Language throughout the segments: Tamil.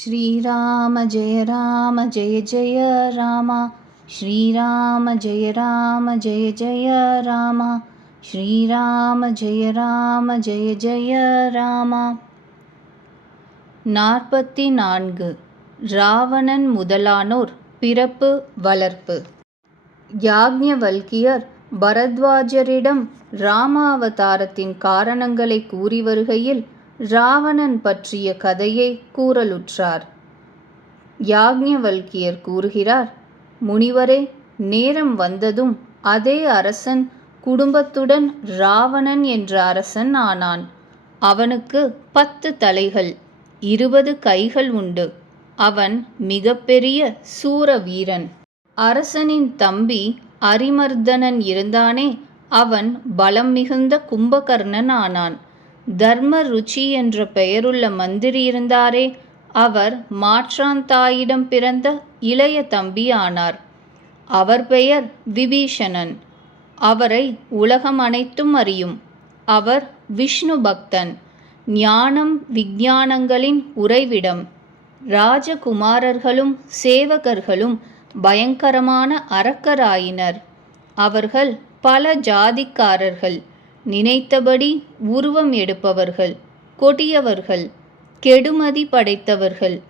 श्रीराम जय राम जय जय राम श्रीराम जय राम जय जय राम श्रीराम जय राम जय जय राम நாற்பத்தி நான்கு ராவணன் முதலானோர் பிறப்பு வளர்ப்பு யாக்ஞவல்கியர் பரத்வாஜரிடம் ராமாவதாரத்தின் காரணங்களை கூறி வருகையில் ராவணன் பற்றிய கதையை கூறலுற்றார். யாக்ஞவல்கியர் கூறுகிறார் முனிவரே நேரம் வந்ததும் அதே அரசன் குடும்பத்துடன் ராவணன் என்ற அரசன் ஆனான். அவனுக்கு பத்து தலைகள் இருபது கைகள் உண்டு. அவன் மிகப்பெரிய சூர வீரன் அரசனின் தம்பி அரிமர்தனன் இருந்தானே அவன் பலம் மிகுந்த கும்பகர்ணன் ஆனான். தர்ம ருச்சி என்ற பெயருள்ள மந்திரி இருந்தாரே. அவர் மாற்றாந்தாயிடம் பிறந்த இளைய தம்பி ஆனார். அவர் பெயர் விபீஷணன். அவரை உலகம் அனைத்தும் அறியும். அவர் விஷ்ணு பக்தன். ஞானம் விஞ்ஞானங்களின் உறைவிடம். ராஜகுமாரர்களும் சேவகர்களும் பயங்கரமான அரக்கராயினர். அவர்கள் பல ஜாதிக்காரர்கள். நினைத்தபடி உருவம் எடுப்பவர்கள் கொடியவர்கள் கெடுமதி படைத்தவர்கள்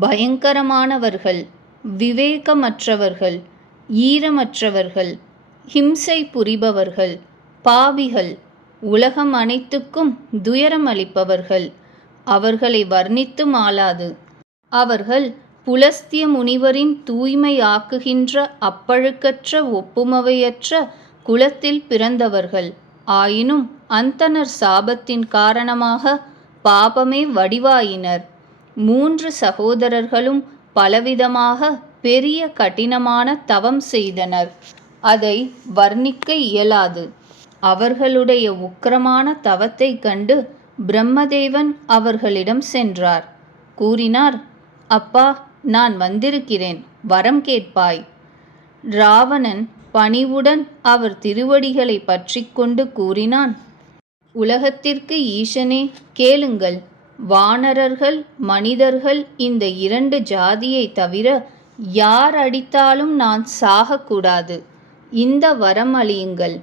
பயங்கரமானவர்கள் விவேகமற்றவர்கள் ஈரமற்றவர்கள் ஹிம்சை புரிபவர்கள் பாவிகள் உலகம் அனைத்துக்கும் துயரம் அளிப்பவர்கள் அவர்களை வர்ணித்து மாளாது. அவர்கள் புலஸ்திய முனிவரின் தூய்மை ஆக்குகின்ற அப்பழுக்கற்ற ஒப்புமவையற்ற குலத்தில் பிறந்தவர்கள். ஆயினும் அந்தனர் சாபத்தின் காரணமாக பாபமே வடிவாயினர். மூன்று சகோதரர்களும் பலவிதமாக பெரிய கடினமான தவம் செய்தனர். அதை வர்ணிக்க இயலாது. அவர்களுடைய உக்கிரமான தவத்தை கண்டு பிரம்மதேவன் அவர்களிடம் சென்றார். கூறினார் அப்பா நான் வந்திருக்கிறேன். வரம் கேட்பாய். ராவணன் பணிவுடன் அவர் திருவடிகளை பற்றி கொண்டு கூறினான். உலகத்திற்கு ஈசனே கேளுங்கள். வானரர்கள் மனிதர்கள் இந்த இரண்டு ஜாதியை தவிர யார் அடித்தாலும் நான் சாகக்கூடாது. இந்த வரம் அழியுங்கள்.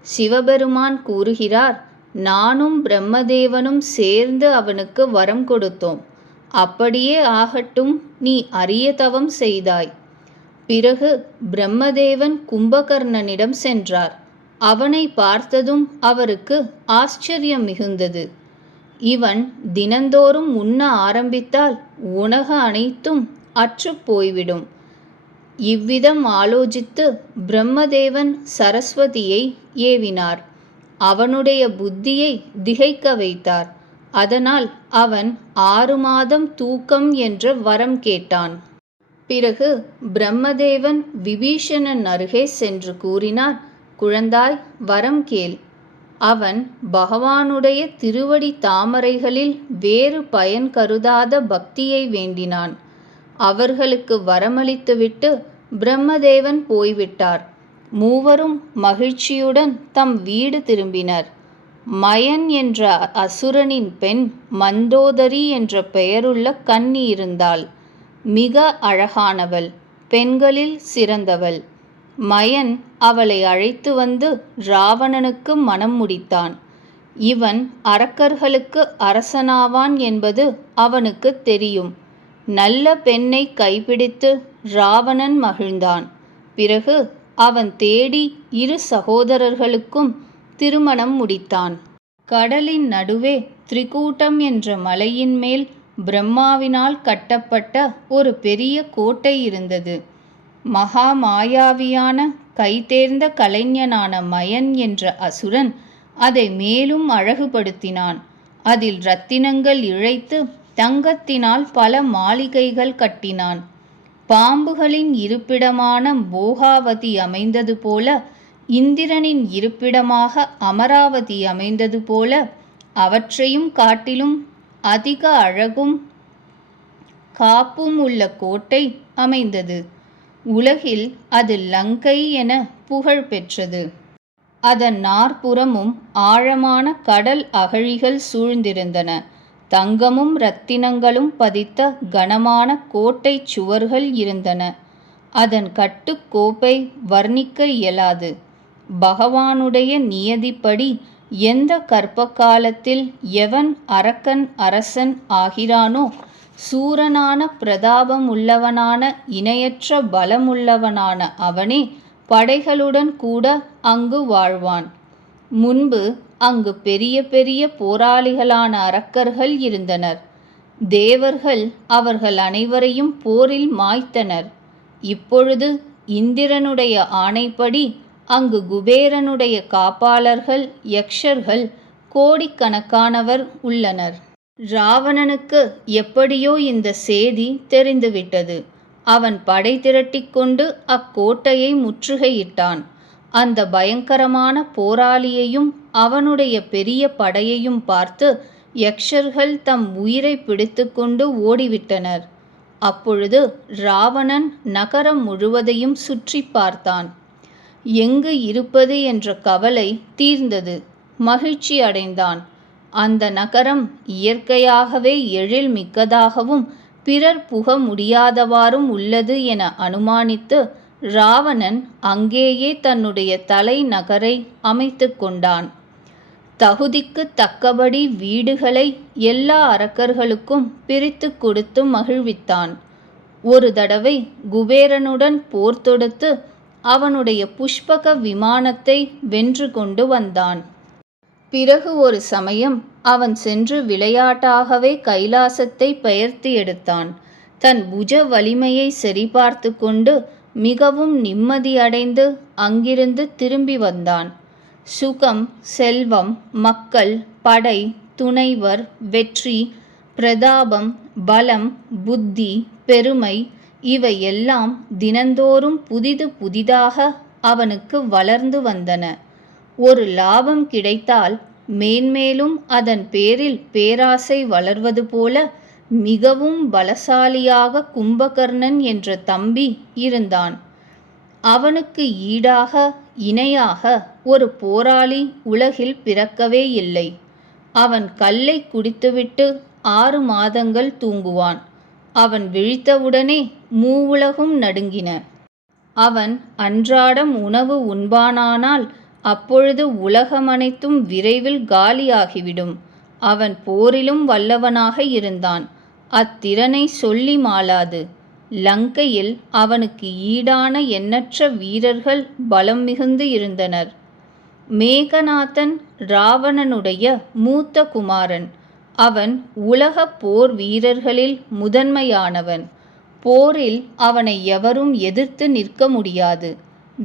சிவபெருமான் கூறுகிறார் நானும் பிரம்மதேவனும் சேர்ந்து அவனுக்கு வரம் கொடுத்தோம். அப்படியே ஆகட்டும் நீ அரிய தவம் செய்தாய். பிறகு பிரம்மதேவன் கும்பகர்ணனிடம் சென்றார். அவனை பார்த்ததும் அவருக்கு ஆச்சரியம் மிகுந்தது. இவன் தினந்தோறும் உண்ண ஆரம்பித்தால் உணக அனைத்தும் அற்று போய்விடும். இவ்விதம் ஆலோசித்து பிரம்மதேவன் சரஸ்வதியை ஏவினார். அவனுடைய புத்தியை திகைக்க வைத்தார். அதனால் அவன் ஆறு மாதம் தூக்கம் என்ற வரம் கேட்டான். பிறகு பிரம்மதேவன் விபீஷணன் அருகே சென்று கூறினார் குழந்தாய் வரம் கேள் அவன் பகவானுடைய திருவடி தாமரைகளில் வேறு பயன் கருதாத பக்தியை வேண்டினான். அவர்களுக்கு வரமளித்துவிட்டு பிரம்மதேவன் போய்விட்டார். மூவரும் மகிழ்ச்சியுடன் தம் வீடு திரும்பினர். மயன் என்ற அசுரனின் பெண் மந்தோதரி என்ற பெயருள்ள கன்னி இருந்தாள். மிக அழகானவள் பெண்களில் சிறந்தவள். மயன் அவளை அழைத்து வந்து ராவணனுக்கு மனம் முடித்தான். இவன் அரக்கர்களுக்கு அரசனாவான் என்பது அவனுக்கு தெரியும். நல்ல பெண்ணை கைப்பிடித்து ராவணன் மகிழ்ந்தான். பிறகு அவன் தேடி இரு சகோதரர்களுக்கும் திருமணம் முடித்தான். கடலின் நடுவே திரிகூட்டம் என்ற மலையின் மேல் பிரம்மாவினால் கட்டப்பட்ட ஒரு பெரிய கோட்டை இருந்தது. மகா மாயாவியான கைதேர்ந்த கலைஞனான மயன் என்ற அசுரன் அதை மேலும் அழகுபடுத்தினான். அதில் ரத்தினங்கள் இழைத்து தங்கத்தினால் பல மாளிகைகள் கட்டினான். பாம்புகளின் இருப்பிடமான போகாவதி அமைந்தது போல இந்திரனின் இருப்பிடமாக அமராவதி அமைந்தது போல அவற்றையும் காட்டிலும் அதிக அழகும் காப்பும் உள்ள கோட்டை அமைந்தது உலகில் அது லங்கை என புகழ் பெற்றது அதன் நாற்புறமும் ஆழமான கடல் அகழிகள் சூழ்ந்திருந்தன தங்கமும் இரத்தினங்களும் பதித்த கனமான கோட்டைச் சுவர்கள் இருந்தன. அதன் கட்டுக்கோப்பை வர்ணிக்க இயலாது. பகவானுடைய நியதிப்படி எந்த கற்ப காலத்தில் எவன் அரக்கன் அரசன் ஆகிறானோ சூரனான பிரதாபம் உள்ளவனான இணையற்ற பலமுள்ளவனான அவனே படைகளுடன் கூட அங்கு வாழ்வான். முன்பு அங்கு பெரிய பெரிய போராளிகளான அரக்கர்கள் இருந்தனர். தேவர்கள் அவர்கள் அனைவரையும் போரில் மாய்த்தனர். இப்பொழுது இந்திரனுடைய ஆணைப்படி அங்கு குபேரனுடைய காப்பாளர்கள் யக்ஷர்கள் கோடிக்கணக்கானவர் உள்ளனர். இராவணனுக்கு எப்படியோ இந்த சேதி தெரிந்துவிட்டது. அவன் படை திரட்டிக்கொண்டு அக்கோட்டையை முற்றுகையிட்டான். அந்த பயங்கரமான போராளியையும் அவனுடைய பெரிய படையையும் பார்த்து யக்ஷர்கள் தம் உயிரைப் பிடித்துக்கொண்டு ஓடிவிட்டனர். அப்பொழுது ராவணன் நகரம் முழுவதையும் சுற்றி பார்த்தான். எங்கு இருப்பது என்ற கவலை தீர்ந்தது. மகிழ்ச்சி அடைந்தான். அந்த நகரம் இயற்கையாகவே எழில் மிக்கதாகவும் பிறர் புக முடியாதவாறும் உள்ளது என அனுமானித்து ராவணன் அங்கேயே தன்னுடைய தலைநகரை அமைத்து கொண்டான். தகுதிக்குத் தக்கபடி வீடுகளை எல்லா அரக்கர்களுக்கும் பிரித்து கொடுத்து மகிழ்வித்தான். ஒரு தடவை குபேரனுடன் போர் தொடுத்து அவனுடைய புஷ்பக விமானத்தை வென்று கொண்டு வந்தான். பிறகு ஒரு சமயம் அவன் சென்று விளையாட்டாகவே கைலாசத்தைப் பெயர்த்து எடுத்தான். தன் புஜ வலிமையை சரிபார்த்து கொண்டு மிகவும் நிம்மதியடைந்து அங்கிருந்து திரும்பி வந்தான். சுகம் செல்வம் மக்கள் படை துணைவர் வெற்றி பிரதாபம் பலம் புத்தி பெருமை இவையெல்லாம் தினந்தோறும் புதிது புதிதாக அவனுக்கு வளர்ந்து வந்தன. ஒரு லாபம் கிடைத்தால் மேன்மேலும் அதன் பேரில் பேராசை வளர்வது போல மிகவும் பலசாலியாக கும்பகர்ணன் என்ற தம்பி இருந்தான். அவனுக்கு ஈடாக இணையாக ஒரு போராளி உலகில் பிறக்கவே இல்லை. அவன் கல்லை குடித்துவிட்டு ஆறு மாதங்கள் தூங்குவான். அவன் விழித்தவுடனே மூவுலகும் நடுங்கின. அவன் அன்றாடம் உணவு உண்பானானால் அப்பொழுது உலகமனைத்தும் விரைவில் காலியாகிவிடும். அவன் போரிலும் வல்லவனாக இருந்தான். அத்திறனை சொல்லி மாளாது. லங்கையில் அவனுக்கு ஈடான எண்ணற்ற வீரர்கள் பலம் மிகுந்து இருந்தனர். மேகநாதன் ராவணனுடைய மூத்த குமாரன். அவன் உலகப் போர் வீரர்களில் முதன்மையானவன். போரில் அவனை எவரும் எதிர்த்து நிற்க முடியாது.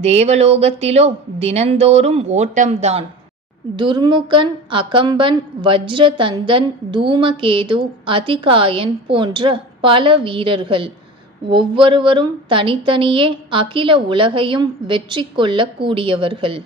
தேவலோகத்திலோ தினந்தோறும் ஓட்டம்தான். துர்முகன் அகம்பன் வஜ்ரதந்தன் தூமகேது அதிகாயன் போன்ற பல வீரர்கள். ஒவ்வொருவரும் தனித்தனியே அகில உலகையும் வெற்றி கொள்ளக்கூடியவர்கள்